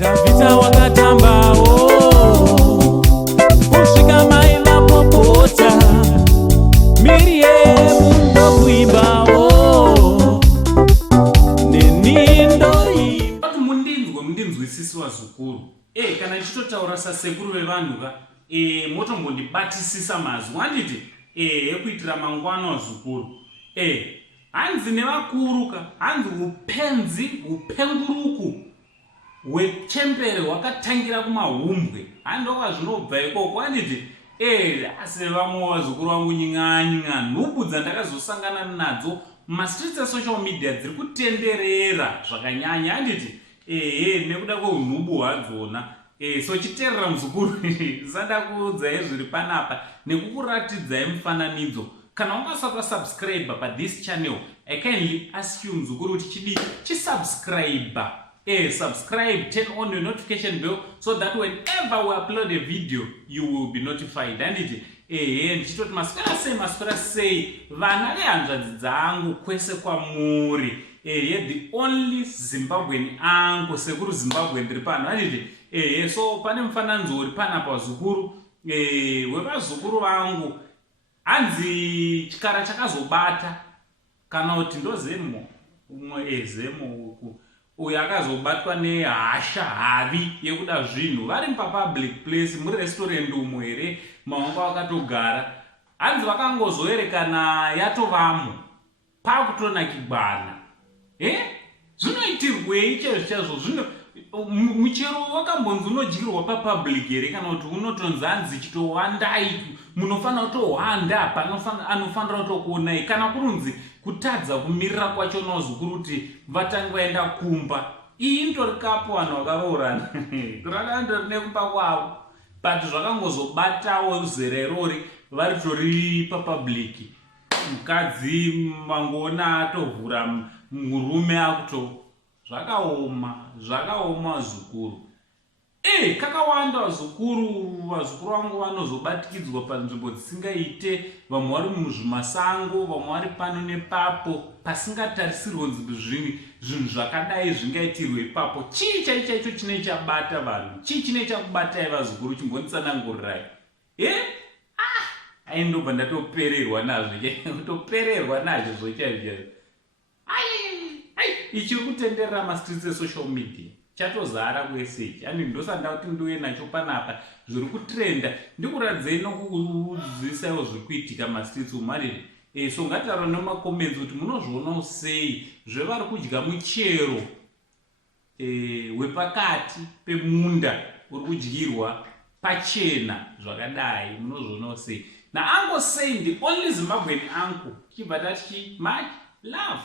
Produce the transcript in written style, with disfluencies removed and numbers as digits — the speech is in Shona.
Davita wakatambao kusvika maila popota Miriam ndokuimbao nenindoimba mundinzwisisi wazukuru kana ndichitotaura sasekuru vevanhu ka motombondibatisisa mazwi handiti ekuitira mangwana wazukuru hanzi nevakuru ka hanzi upenguruku hwechembere hwakatangira kumahumbwe handoka zvinobva ikoko handiti asi vamwe vazukuru vangu nying'anyinga nhubu dzandakazosangana nadzo mastreets esocial media dziri kutenderera zvakanyanya handiti nekuda kweunhubu hwadzona so chiteerera muzukuru zada kuudzai zviri panapa nekukuratidzai mufananidzo. Kana ungasati wasubscribe pathis channel, I kindly ask you muzukuru kuti chidi chisubscribe. Subscribe, turn on your notification bell so that whenever we upload a video, you will be notified. And ndichitoti maswera sei vana vehanzvadzi dzangu kwese kwamuri. The only Zimbabwean angu sekuru Zimbabwe ndiri pano. Handiti so pane mufananidzo uri panapa wazukuru wevazukuru vangu. Hanzi chikara chakazobata kana kuti ndozemo umwe zemo uyo akazobatwa nehasha havi yekuda zvinhu vari papublic place muri restaurant umo here maongo akatogara hanzi vakangozoerekana yatovamo pakutonakigwana zvinoitirwei chaizvo zvino muchero wakambonzi unodyirwa papublic here kana kuti unotonzi hanzi chitowandai munofanira kutohwanda anofanira kutokuonai kana kurunzi kutadza kumirira kwacho nozukuru kuti vatange vaenda kumba iyi ndorikapo vanhu vakaroorana kurada ndori nekumba kwavo but zvakangozobatawo zererori vari tori papublic mukadzi mangoona atovhura murume akuto zvakaoma zukuru kakawanda vazukuru vangu vanozobatikidzwa panzvimbo dzisingaite vamwe vari muzvimasango vamwe vari pano nepapo pasingatarisirwe zvinhu zvakadai zvingaitirwe ipapo chii chaicho chinei chabata vanhu chii chinei chakubatai vazukuru chimbonditsanangurirai ndobva ndatopererwa nazvo kutopererwa nazvo zvochaizvo ichiri kutenderera mastreets esocial media chatozara kwesechi yani ndosanda kuti ndiuye nacho panapa zviri kutrenda ndikuradzei nokuudzisaiwo zviri kuitika mastreets umariri so ngataro nemakomenzi kuti munozvionawo sei zvevari kudya muchero wepakati pemunda uri kudyirwa pachena zvakadai munozvionawo sei naango sei the only Zimbabwean uncle chibva tati much love